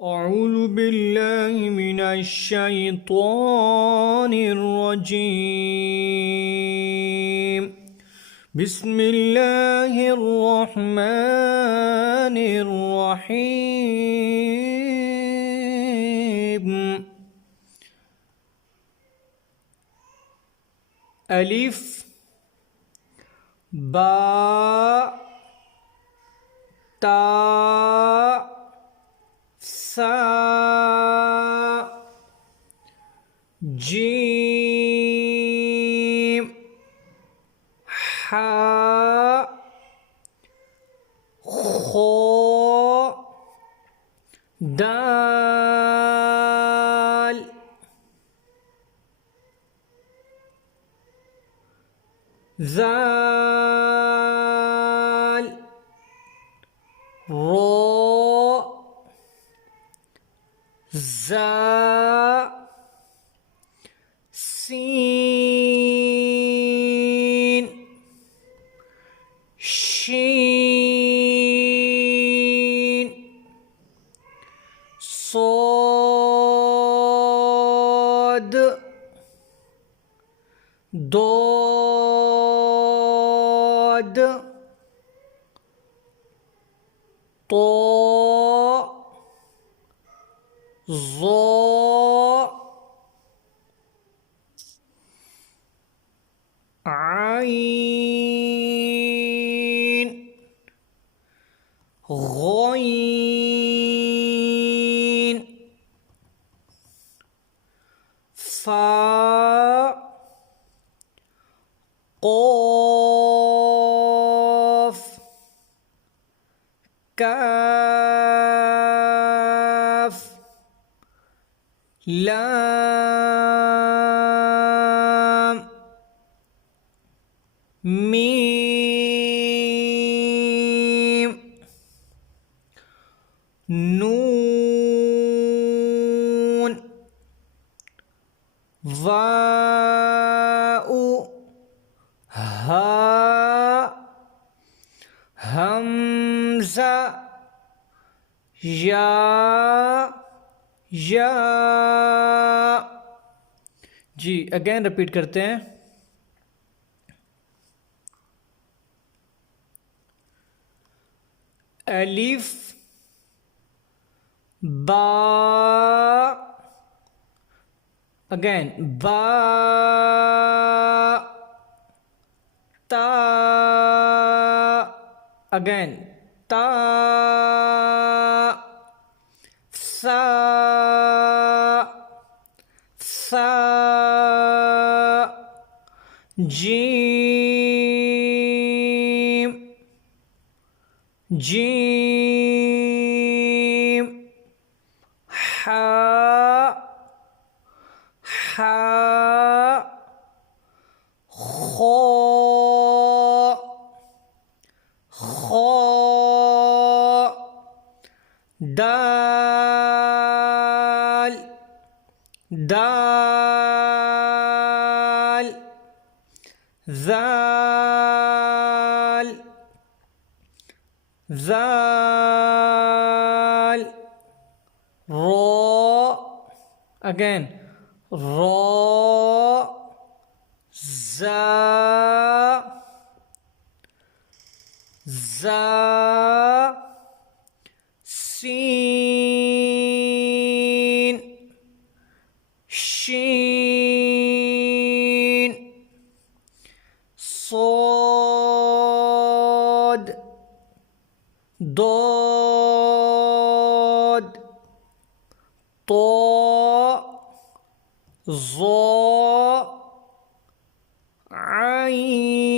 أعوذ بالله من الشيطان الرجيم. بسم الله الرحمن الرحيم. الف با تا سا جیم حا خو دال ذال رو زا سین شین صاد ضاد طاء ظاء عين غين فاء قاف کاف لام میم نون واؤ ہاء حمزہ یا جی اگین رپیٹ کرتے ہیں. الف با اگین با تا اگین تا سا جیم جیم حا خا دال ذال رو اگین رو زا سین شین صاد ضاد طاء ظاء عين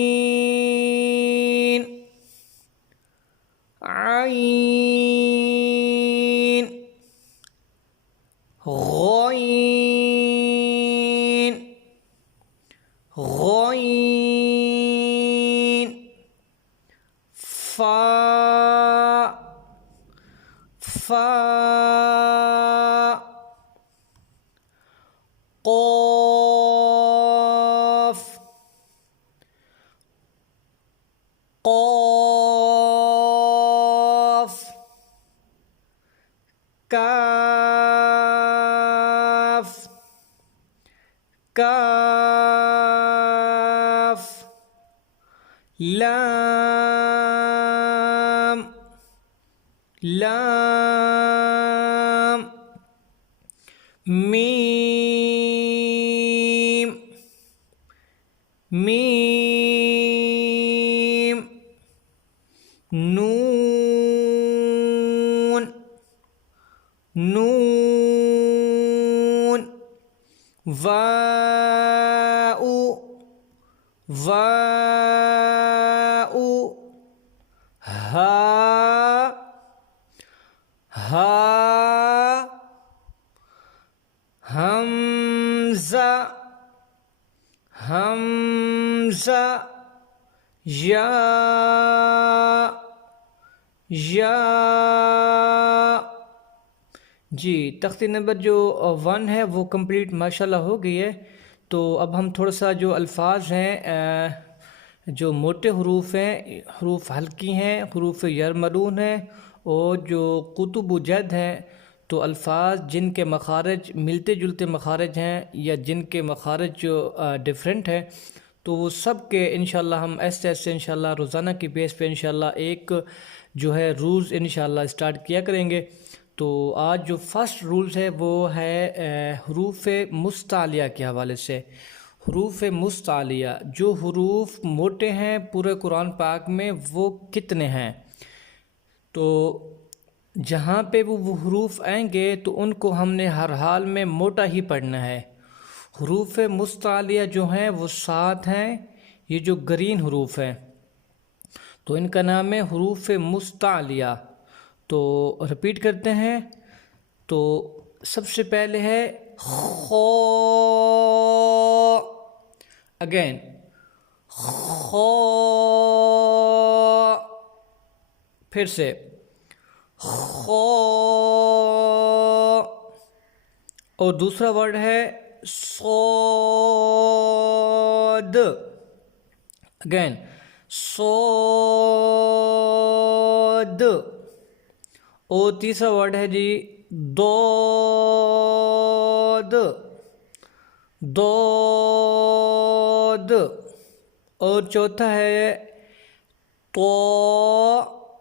غين فاء قاف قاف کاف کاف لام لام میم میم نون نون واؤ واؤ ہا ہا حمزہ حمزہ یا یا جی تختی نمبر جو 1 ہے وہ کمپلیٹ ماشاءاللہ ہو گئی ہے. تو اب ہم تھوڑا سا جو الفاظ ہیں جو موٹے حروف ہیں، حروف حلقی ہیں، حروف یرملون ہیں، اور جو قطب و جد ہیں، تو الفاظ جن کے مخارج ملتے جلتے مخارج ہیں یا جن کے مخارج جو ڈیفرنٹ ہیں، تو وہ سب کے انشاءاللہ ہم ایسے ایسے انشاءاللہ روزانہ کی بیس پہ انشاءاللہ ایک جو ہے رولز انشاءاللہ اسٹارٹ کیا کریں گے. تو آج جو فرسٹ رولز ہے وہ ہے حروف مستعلیہ کے حوالے سے. حروف مستعلیہ جو حروف موٹے ہیں پورے قرآن پاک میں وہ کتنے ہیں؟ تو جہاں پہ وہ حروف آئیں گے تو ان کو ہم نے ہر حال میں موٹا ہی پڑھنا ہے. حروف مستعلیہ جو ہیں وہ 7 ہیں. یہ جو گرین حروف ہیں تو ان کا نام ہے حروف مستعلیہ. تو رپیٹ کرتے ہیں. تو سب سے پہلے ہے خو، اگین خو، پھر سے خو، اور دوسرا ورڈ ہے صاد، اگین صاد، اور تیسرا ورڈ ہے جی ضاد، ضاد، اور چوتھا ہے تو،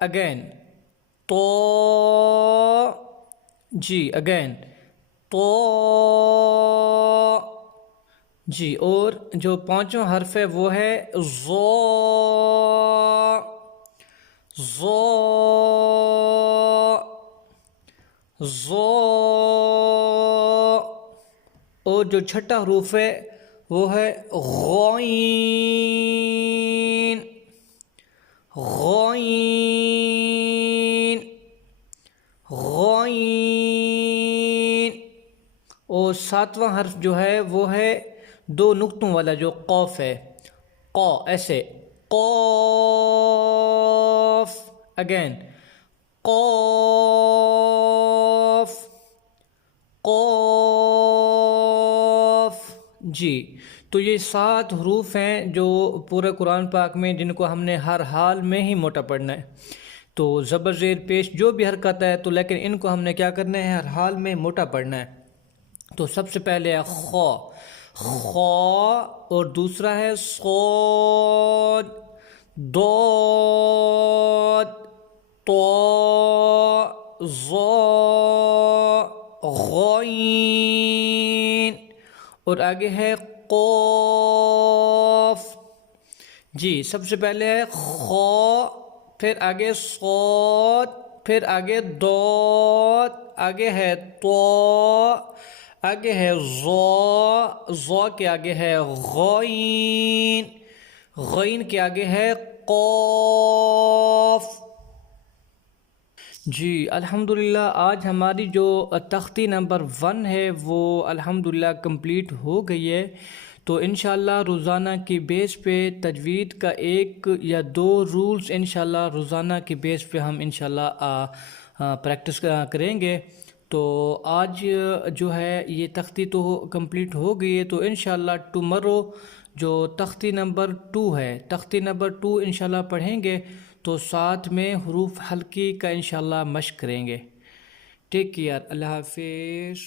اگین تو، جی اگین تو، جی. اور جو پانچواں حرف ہے وہ ہے ظا، ظا، ظا، اور جو چھٹا حروف ہے وہ ہے غائن، غائن، غائن، اور ساتواں حرف جو ہے وہ ہے 2 نقطوں والا جو قوف ہے، قو، ایسے قوف، اگین قوف، قوف. جی تو یہ 7 حروف ہیں جو پورے قرآن پاک میں جن کو ہم نے ہر حال میں ہی موٹا پڑھنا ہے. تو زبر زیر پیش جو بھی حرکت ہے تو لیکن ان کو ہم نے کیا کرنا ہے ہر حال میں موٹا پڑھنا ہے. تو سب سے پہلے ہے خو، خو، اور دوسرا ہے صاد، ضاد، تو، ظا، غائن، اور آگے ہے قوف. جی سب سے پہلے ہے خو، پھر آگے صاد، پھر آگے ضاد، آگے ہے تو، آگے ہے ظا، ظا کے آگے ہے غائن، غائن کے آگے ہے قوف. جی الحمدللہ آج ہماری جو تختی نمبر 1 ہے وہ الحمدللہ کمپلیٹ ہو گئی ہے. تو انشاءاللہ روزانہ کی بیس پہ تجوید کا 1 یا 2 رولز انشاءاللہ روزانہ کی بیس پہ ہم انشاءاللہ پریکٹس کریں گے. تو آج جو ہے یہ تختی تو کمپلیٹ ہو گئی ہے. تو انشاءاللہ ٹمارو جو تختی نمبر 2 ہے، تختی نمبر 2 انشاءاللہ پڑھیں گے. تو ساتھ میں حروف حلقی کا انشاءاللہ مشق کریں گے. ٹیک کیئر، اللہ حافظ.